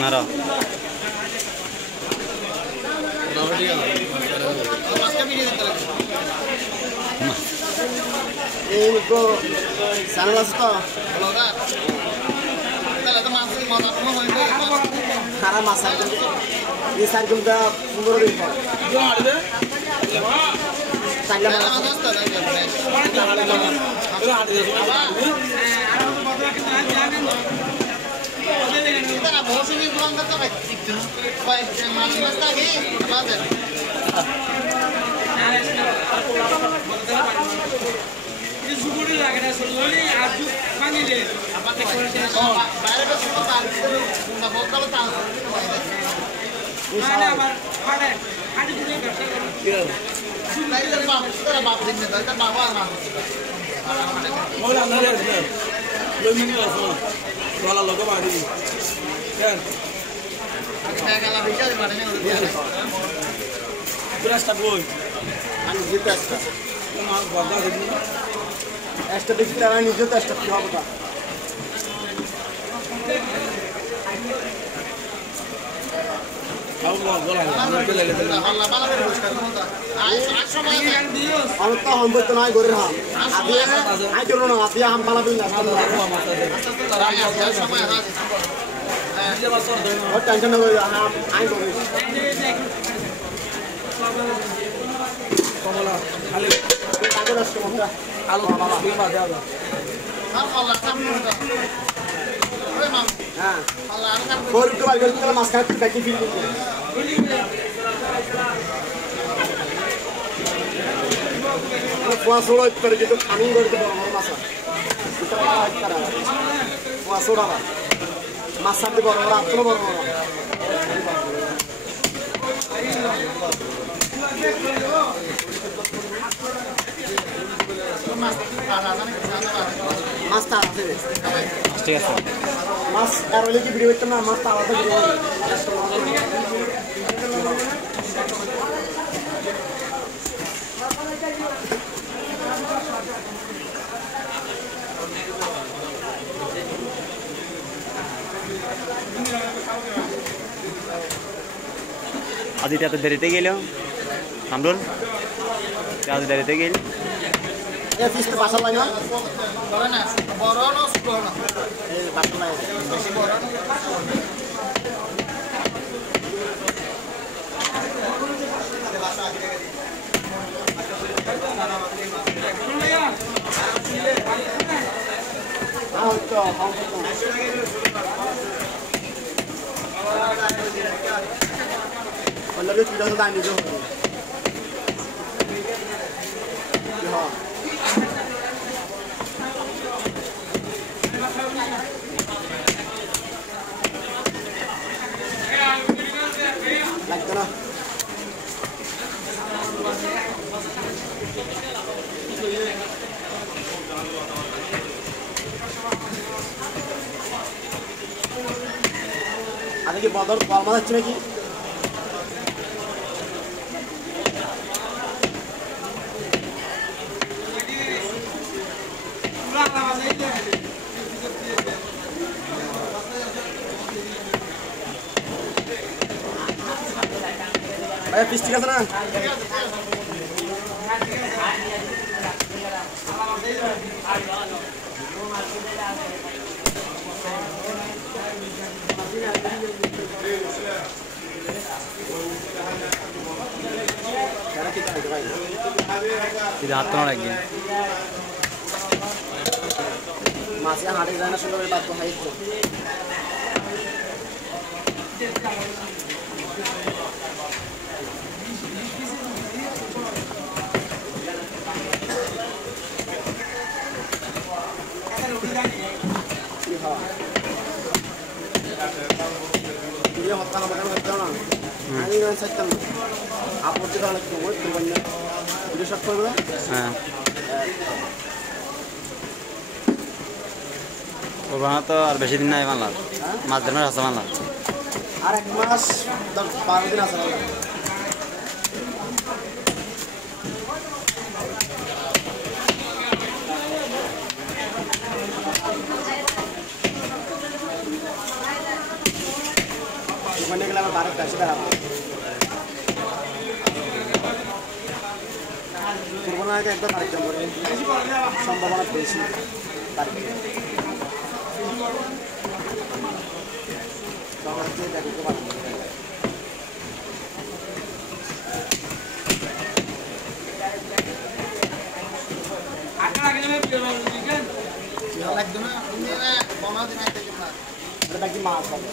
নারা Ini sana lah suka. Karena masak ini saya juga mundur di sini. Saya Suguri lagi dah selalu aju panggil dia. Apa dekorasi? Bayar ke semua tahu. Bunda bokal tahu. Mana mana? Ada juga kerja. Iya. Sudah itu bap ini dah kan bawa mah. Mau lah nanya sih. Belum ini lah semua. Soal logo mari. Kan. Saya kalau bisa di mana ni dia. Beras tak boy. anu kita esta. Mau bawa lagi. Esta kita ni juga esta kau apa? Allah Allah. Allah malah terus kan. Aku tahu hamba tu naik goreng ham. Adia, aja orang adia ham pala pun nggak tahu. Oh tension nak goreng ham, aing goreng. Kamulah, alik. Aku dah semua. Kalau mama lima dia ada. Allah sampai. हाँ और तो भाई गलती वाला mask है package भी वहाँ soda इतना जो खाने करते हैं और मासा इतना इतना वहाँ सोड़ा वाला मासा भी बड़ा बड़ा अपना बड़ा बड़ा Mas tahu sih. ঠিক আছে Mas error lagi video itu nama mas tahu apa video. আজ এটা তো দেরিতে গেল কামরুল আজ দেরিতে গেল Ya fish pasal lain kan? Borono Sugono. Pasal lain. Ah, itu, kalau lu tidak tahu ni tu. Ya. Like that. Ada ki bodor formal আছে নাকি ভাই পিস ঠিক আছে না ఇది হাতনো লাগবে মাছে হাটে যায় না শুনে বাদ তো height dia hotel apa kan hotel orang ini kan setan apa sih kalau itu mau terbangnya udah shot per berapa ওরা তো আর বেশি দিন নাই বাংলা মাছ ধরার আছে বাংলা আর এক মাস 12 দিন আছে ওখানে গেলে আমার বারের কাছে দাঁড়াবো করবো না একদম আরেকজন করে সম্ভাবনা বেশি তখন হচ্ছে দেখতে পারবো একদম বনা দিন একটা মাছ হবে